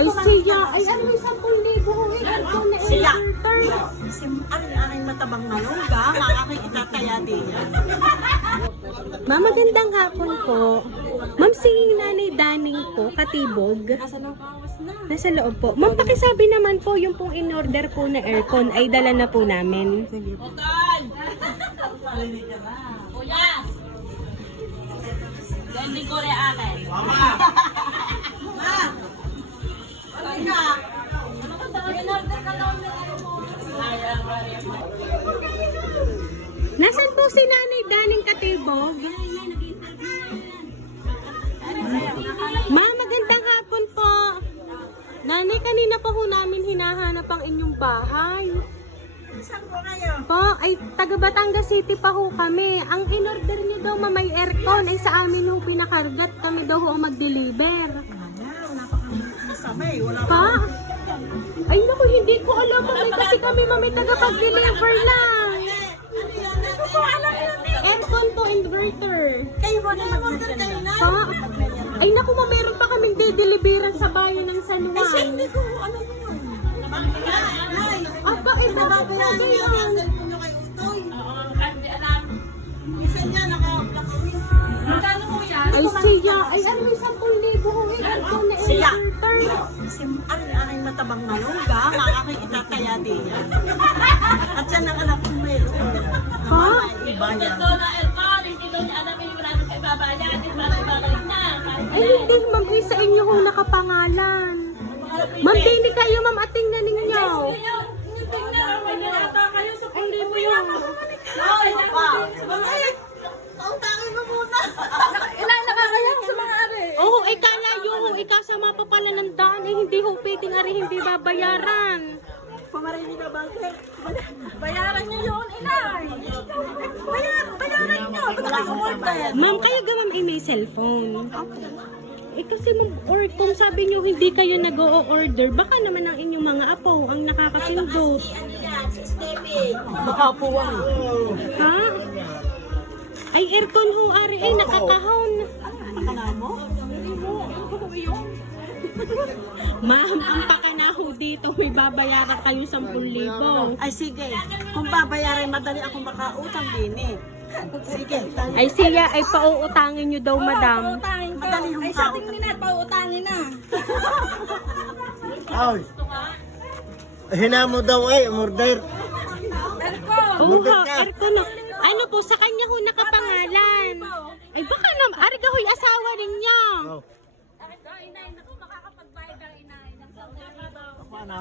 Ay siya, ay ano yung 10,000 aircon na Siya. inverter. Ano yung aking matabang malungga, nga aking itataya din. Ma'am, magandang hapon po. Ma'am, si Nanay Daning po, Katibog. Nasa nang kawas na. Nasa loob po. Ma'am, pakisabi naman po yung pong in-order po na aircon ay dala na po namin. Otan! Kuya! Hindi ko rin akin. Mama! Ma! Patay na! In-order ka lang na Nasaan po si Nanay Daning Katibog? Ma'am, magandang hapon po. Nanay, kanina pa ho namin hinahanap ang inyong bahay. Saan po kayo? Po, ay taga Batangas City pa ho kami. Ang in-order niyo daw may aircon ay sa amin ho pinakargat. Kami daw ho ang mag-deliver. Wala pa kami masamay. Wala pa. Pa? Ay naku, hindi ko alam mami kasi kami mami taga pag-deliver lang. Hindi ko alam yun eh. Aircon po, inverter. Kayo mo na mag-order kayo na. Pa? Ay naku, ma, meron pa kaming de-deliveran sa bayo ng San Ay, siya, Juan. hindi ko ano yun. Aba, ay bakit po ganyan? Ano kay Utoy? Oo, kasi alam. Isa niya naka-blacklist. Magkano mo yan? Ay siya, ay ano yung 10,000 aircon na Siya. inverter. Ano yung aking matabang malungga, nga aking itataya din. At yan ang anak kong mayroon. Ha? Iba yan. Ay hindi, ma'am, eh, sa inyo ho nakapangalan. Ma'am, hindi kayo, ma'am, ating na ninyo. Pautangin mo muna. Oo, ay kalayo ho, ikaw sa mapapala ng daan, eh, hindi ho pwedeng ari, hindi babayaran. Pamaray ni Kabangker. Bayaran niyo yun, inay. Bayaran niyo. Ba't ako order? Ma'am, kayo ga ma'am, may cellphone. Eh kasi ma'am, or kung sabi niyo hindi kayo nag-o-order, baka naman ang inyong mga apo ang nakakapindot. Ano yan? Si Stevie. Baka puwang. Ha? Ay, aircon ho, ari, ay, nakakahon. Pakana mo? Ma'am, ang pakanaho dito, may babayaran kayo 10,000. Ay sige, kung babayaran madali akong makautang din eh. Sige, tayo. Ay siya, ay pauutangin nyo daw, madam. Pautangin ko. Madali yung Ay, sa pautang. tingin na, pautangin na. Ay. Hina mo daw umorder. Oo ha, aircon ho. Ano po, sa kanya ho nakapangalan. Ay baka naman, ari ka ho'y asawa ninyo. Oh. Ako ano?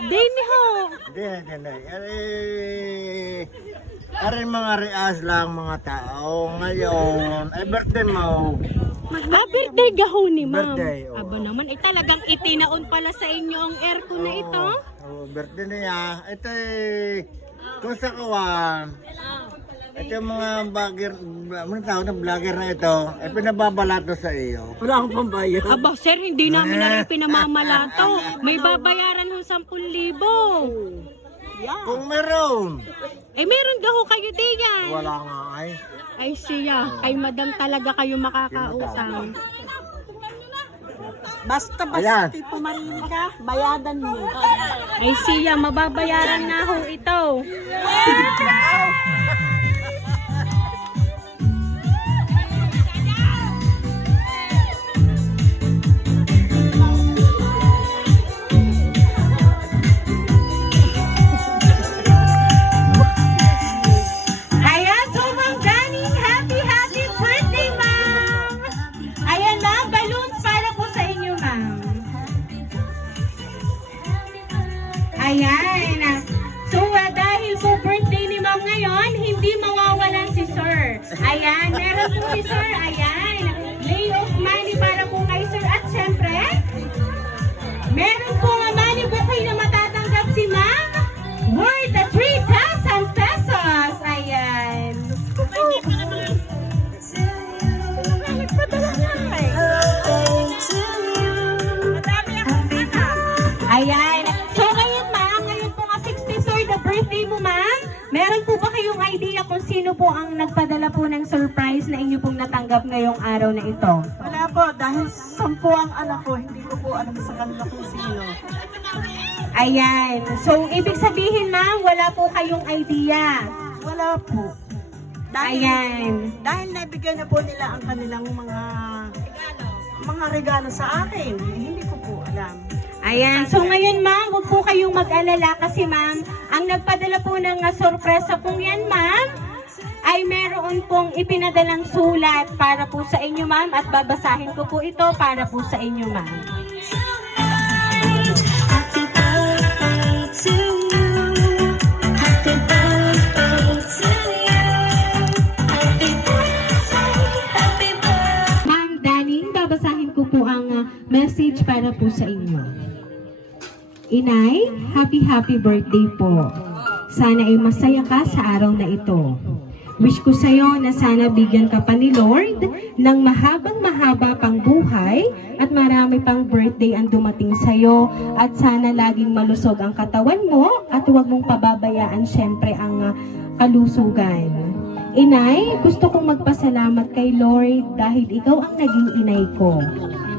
Dini ho. Hindi. Arin mga reas lang mga tao. Ngayon, ay birthday mo. Birthday gaho ni ma'am. Birthday, oo. Aba naman, ay talagang itinaon pala sa inyo ang aircon na ito. Oh, birthday niya. Ito kung sa kawan. Ito yung mga vlogger, ano tawag na vlogger na ito, ay pinababalato sa iyo. Wala akong pambayad. Aba sir, hindi namin na rin pinamamalato. May babayaran ho 10,000. Yeah. Kung meron, Eh meron gaho kayo diyan. wala nga ay. Ay siya, kay madam talaga kayo makakautang. Basta Ayan. pumarin ka, bayadan mo. Ay siya, mababayaran na ho ito. Ayan, so Ma'am Daning, happy birthday, ma'am! Ayan na, balloons para po sa inyo, ma'am. Ayan. So, dahil po birthday ni ma'am ngayon, hindi mawawalan si sir. Ayan, meron po si sir. Ayan. Lay of money para po kay sir. At syempre, meron po nga money bouquet na matatanggap si ma'am. Worth 3,000 pesos. Ayan. Ayan. So ngayon ma'am, ngayon po nga 63rd na birthday mo ma'am. Meron po ba kayong idea kung sino po ang nagpadala po ng surprise na inyo pong natanggap ngayong araw na ito? Wala po, dahil 10 po ang anak ko, hindi ko po alam sa kanila kung sino. Ayan. So, ibig sabihin, ma'am, wala po kayong idea. Wala po. Ayan. Dahil nabigyan na po nila ang kanilang mga regalo sa akin. Hindi ko po alam. Ayan. So, ngayon, ma'am, huwag po kayong mag-alala kasi, ma'am, ang nagpadala po ng sorpresa pong yan, ma'am, ay meron pong ipinadalang sulat para po sa inyo, ma'am, at babasahin ko po ito para po sa inyo, ma'am. Ma'am Daning, babasahin ko po ang message para po sa inyo. Inay, happy birthday po. Sana ay masaya ka sa araw na ito. Wish ko sa'yo na sana bigyan ka pa ni Lord ng mahaba pang buhay at marami pang birthday ang dumating sa'yo at sana laging malusog ang katawan mo at huwag mong pababayaan syempre ang kalusugan. Inay, gusto kong magpasalamat kay Lord dahil ikaw ang naging inay ko.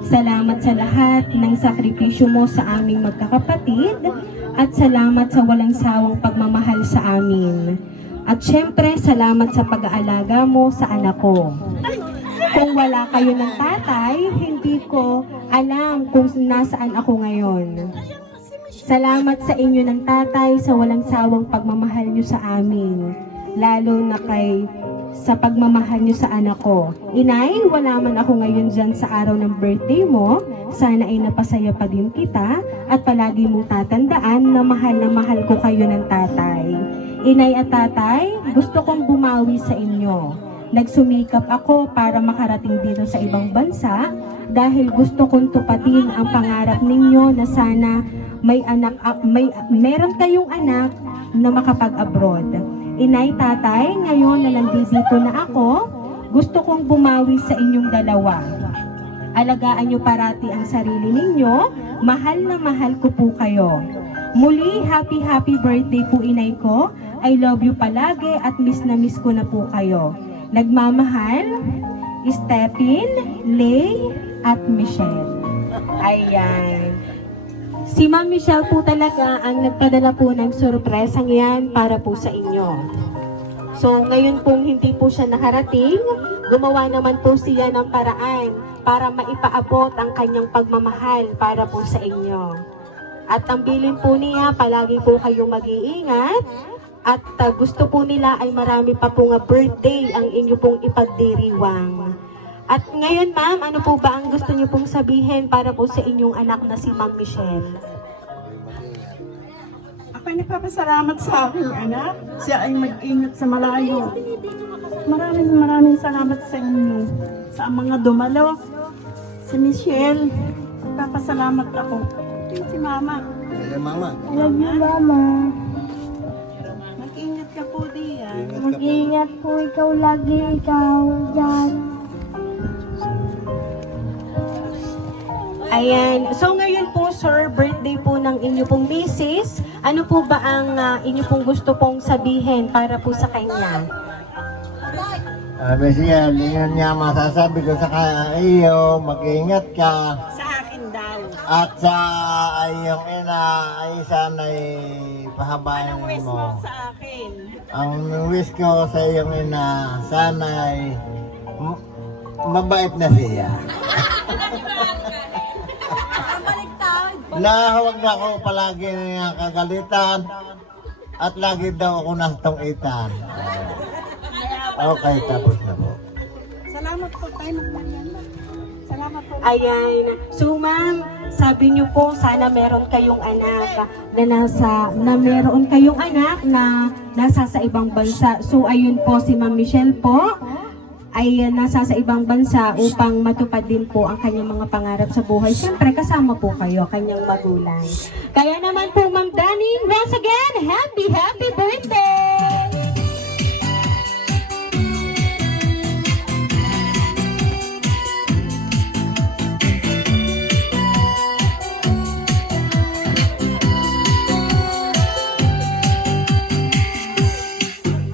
Salamat sa lahat ng sakripisyo mo sa aming magkakapatid at salamat sa walang sawang pagmamahal sa amin. At syempre, salamat sa pag-aalaga mo sa anak ko. Kung wala kayo ng tatay, hindi ko alam kung nasaan ako ngayon. Salamat sa inyo ng tatay sa walang sawang pagmamahal nyo sa amin. Lalo na sa pagmamahal nyo sa anak ko. Inay, wala man ako ngayon dyan sa araw ng birthday mo. Sana ay napasaya pa din kita at palagi mong tatandaan na mahal ko kayo ng tatay. Inay at tatay, gusto kong bumawi sa inyo. Nagsumikap ako para makarating dito sa ibang bansa dahil gusto kong tupatin ang pangarap ninyo na sana meron kayong anak na makapag-abroad. Inay, tatay, ngayon na nandito na ako, gusto kong bumawi sa inyong dalawa. Alagaan nyo parati ang sarili ninyo, mahal na mahal ko po kayo. Muli, happy birthday po inay ko. I love you palagi at miss na miss ko na po kayo. Nagmamahal, Stephen, Lay, at Michelle. Ayan. Si Ma'am Michelle po talaga ang nagpadala po ng sorpresang yan para po sa inyo. So ngayon pong hindi po siya nakarating, gumawa naman po siya ng paraan para maipaabot ang kanyang pagmamahal para po sa inyo. At ang bilin po niya, palagi po kayong mag-iingat. At gusto po nila ay marami pa po nga birthday ang inyo pong ipagdiriwang. At ngayon ma'am, ano po ba ang gusto niyo pong sabihin para po sa inyong anak na si Ma'am Michelle? Ako ay nagpapasalamat sa aking anak. Siya ay mag-ingat sa malayo. Maraming salamat sa inyo. Sa mga dumalo. Si Michelle, nagpapasalamat ako. Ito si Mama. Sige, Mama. I love you, Mama. Mag-ingat ka po diyan. Mag-ingat po ikaw lagi, ikaw dyan. Ayan. So ngayon po sir, birthday po ng inyo pong misis. Ano po ba ang inyo pong gusto pong sabihin para po sa kanya? Michelle, yun niya masasabi ko sa iyo, mag-ingat ka. Sa akin daw. At sa iyong ina ay sana'y pahabain Anong wish mo. mo sa akin? Ang wish ko sa iyong ina, sana'y mabait na siya. Na huwag na ako palagi na kagalitan at lagi daw ako nastong-itan. Okay, tapos na po. Salamat po tayo ng Salamat po. Ayan. So ma'am, sabi niyo po sana meron kayong anak na meron kayong anak na nasa sa ibang bansa. So ayun po si Ma'am Michelle po ay nasa sa ibang bansa upang matupad din po ang kanyang mga pangarap sa buhay. Siyempre, kasama po kayo, kanyang magulang. Kaya naman po, Ma'am Dani, once again, happy birthday!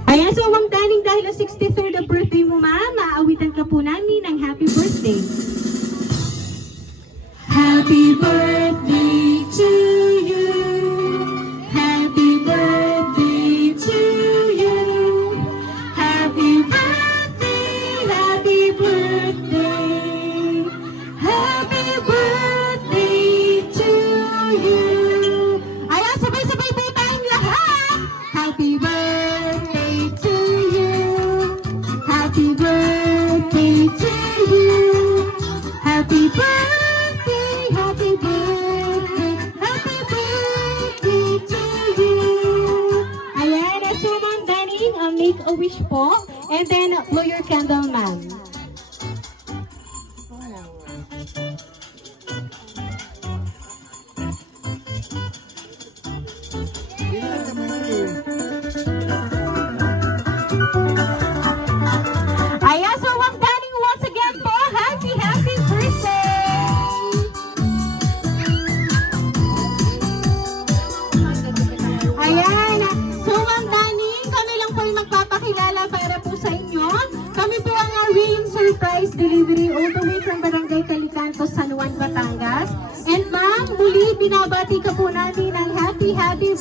Ayan, so Ma'am Daning, dahil ang 63rd na birthday mo, ma'am, aawitan ka po namin ng happy birthday. Happy birthday to you. Happy birthday to you. Happy birthday, happy birthday. Happy birthday to you. Ayan, sabay-sabay po tayong lahat. Happy birthday to you. Happy birthday to you. Happy birthday, happy birthday, happy birthday to you. Ayan, Suman Daning, make a wish po. And then, blow your candle, ma'am. Ayan, Suman Daning, once again po, happy birthday! Ayan, Suman Daning, kami lang po yung magpapakilala para po sa inyo. Kami po ang Rain Surprise Delivery all the way from Barangay Calicanto, San Juan, Batangas. And ma'am, muli binabati ka po namin ng happy birthday